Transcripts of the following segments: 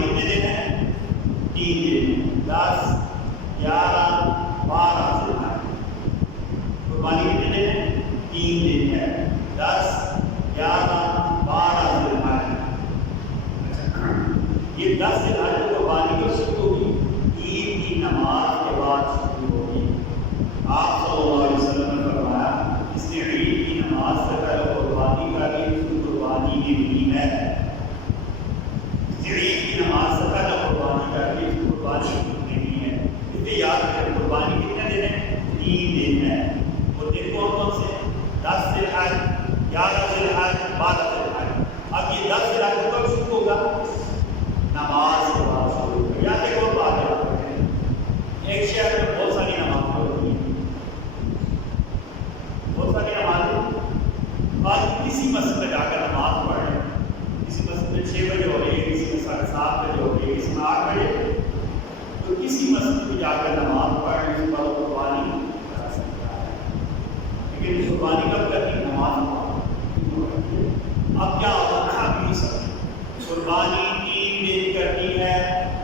کتنے دن ہے؟ 3 دن، 10 11 12 ذی الحج۔ قربانی کتنے دن ہے؟ 3 دن ہے، 10 11 12 ذی الحج۔ یہ 10 ذی الحج کو قربانی کب شروع ہوگی؟ عید کی نماز کے بعد شروع ہوگی۔ آپ صلی اللہ علیہ وسلم نے فرمایا اس نے عید کی نماز سے پہلے قربانی کری، اس کی قربانی کی نہیں ہے۔ عید کی نماز سے پہلے قربانی کری، اس کی قربانی نہیں ہے۔ اس لیے یاد رکھیں قربانی کتنے دن ہے؟ 3 دن ہے۔ وہ دن کون کون سے؟ 10 ذی الحج، 11 ذی الحج، 12 ذی الحج۔ اب یہ 10 ذی الحج کب شروع ہوگا؟ نماز کے بعد شروع ہوگا۔ یاد ایک اور بات یاد رکھیں، ایک شہر میں بہت ساری نمازیں ہوتی ہیں، بہت ساری نمازیں، اور کسی مسجد میں جا کر نماز پڑھیں، کسی مسجد میں 6 بجے ہو رہی ہے، کسی میں 7:30 بجے ہو رہی ہے، کسی میں 8 بجے، تو کسی مسجد میں جا کر نماز پڑھنے اس پر قربانی کر سکتا ہے، لیکن قربانی کب کرنی؟ نماز پڑھ۔ اب کیا ہوتا ہے؟ بھی سب قربانی 3 دن کرنی ہے،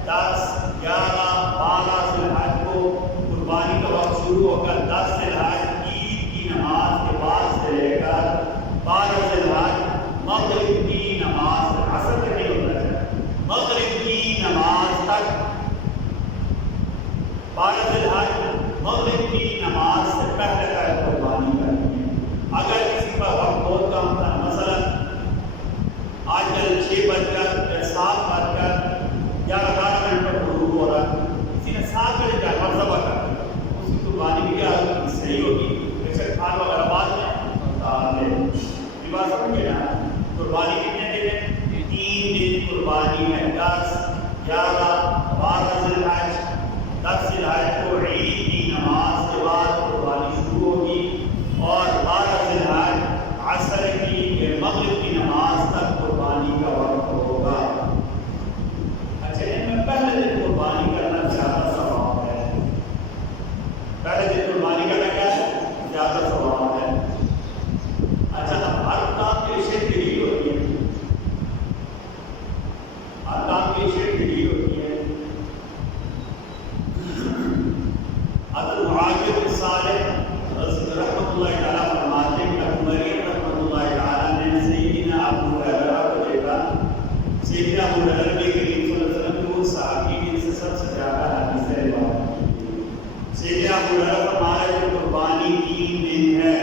10 11 12 ذی الحج کو قربانی کا وقت شروع ہو کر 10 ذی الحج عید کی نماز کے بعد سے لے کر 12 ذی الحج مغرب کی نماز عصر تک نہیں ہوتا ہے، مغرب کی نماز تک، 12 ذی الحج مغرب کی نماز سے پہلے تک قربانی کرنی ہے۔ اگر کسی کا وقت بہت کم تھا، مثلا آج کل 6 بج کر 7 بج کر 11 منٹ پر غروب ہو رہا ہے، کسی نے 7 بجے کا وقت ذبح کر دیا، اس کی قربانی بھی کیا صحیح ہوگی؟ جیسے کھان وغیرہ بعد میں ڈال دے۔ یہ بات سمجھ گئے نا؟ قربانی کتنے دن ہے؟ 3 دن قربانی ہے، 10 11 12 ذی الحج۔ 10 ذی الحج کو عید کی نماز کے بعد قربانی شروع ہوگی اور 12 ذی الحج عصر کی مغرب کی نماز تک قربانی کا وقت ہوگا۔ اچھا، ان میں پہلے دن قربانی کرنا زیادہ ثواب ہے، پہلے دن قربانی کرنا کیا ہے؟ زیادہ ثواب ہے۔ اچھا، ہر کام کی شرط دلیل ہوتی ہے، ہر کام کی شرط دلیل ہوتی ہے۔ حضرت معاذ بن صالح رحمۃ اللہ تعالیٰ فرماتے ہیں کہ ابو مریم رحمۃ اللہ تعالیٰ نے سیدنا ابو ہریرہ کو دیکھا۔ سیدنا ابو ہریرہ نبی کریم صلی اللہ علیہ وسلم کے وہ صحابی جن سے سب سے زیادہ حدیثیں روایت کی ہیں۔ سیدنا ابو ہریرہ فرما رہے کہ قربانی 3 دن ہے۔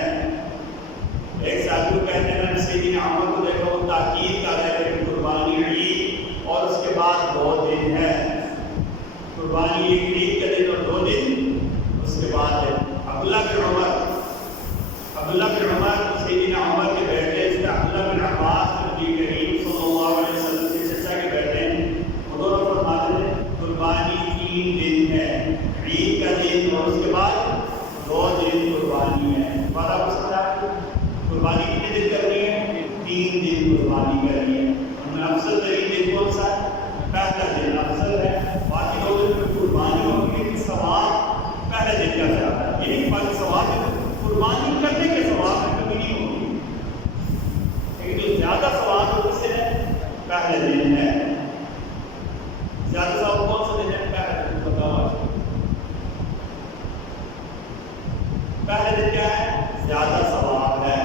ایک صحابی کو کہتے ہیں میں نے سیدنا عمر کو دیکھا، وہ تاکید کر رہے تھے کہ قربانی عید اور اس کے بعد 2 دن ہے، قربانی ایک عید کا دن اور 2 دن اس کے بعد ہے۔ عبداللہ بن عمر سیدنا عمر کے بیٹے، اس کا عبداللہ بن عباس نبی کریم صلی اللہ علیہ وسلم کے چچا کے بیٹے ہیں، وہ دونوں فرماتے ہیں قربانی 3 دن ہے، عید کا دن اور اس کے بعد 2 دن قربانی ہے۔ بات آپ کو سمجھا؟ قربانی کتنے دن کرنی ہے؟ 3 دن قربانی کرنی ہے۔ ان میں افضل ترین دن کون سا ہے؟ پہلا دن افضل ہے، باقی 2 دن میں قربانی ہوگی، لیکن ثواب پہلے دن کا زیادہ ہے۔ یہ نہیں بات ثواب ہے، قربانی کرنے کے ثواب میں کمی نہیں ہوگی، لیکن جو زیادہ ثواب ہے اس سے پہلے دن ہے۔ زیادہ ثواب کون سا دن ہے؟ پہلے دن بتاؤ۔ پہلے دن کیا ہے؟ زیادہ ثواب ہے،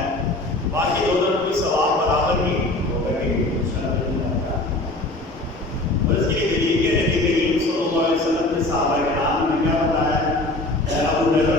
باقی 2 دن کوئی ثواب برابر ہی ہوگا کہ اور اس کے لیے دلیل کے نبی کریم صلی اللہ علیہ وسلم کے صحابہ کرام نے کیا بتایا؟ ابو ہریرہ